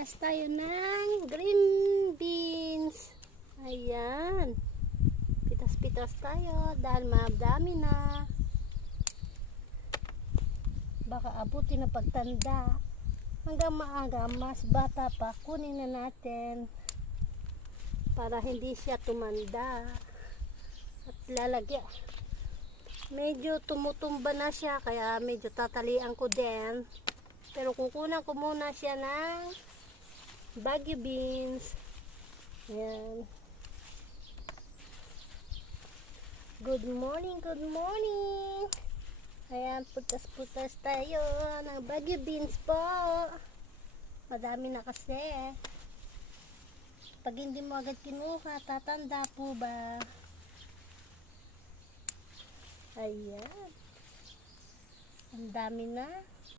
Pitas tayo ng green beans. Ayan. Pitas-pitas tayo dahil madami na. Baka abutin na pagtanda. Hanggang maaga, mas bata pa, kunin na natin para hindi siya tumanda. At lalagyan. Medyo tumutumba na siya, kaya medyo tatalian ko din. Pero kukunan ko muna siya ng Baguio beans. Ayan. Good morning, good morning. Ayan, putas-putas tayo ng Baguio beans po. Madami na kasi. Pag hindi mo agad kinuha, tatanda po ba? Ayan. Ang dami na.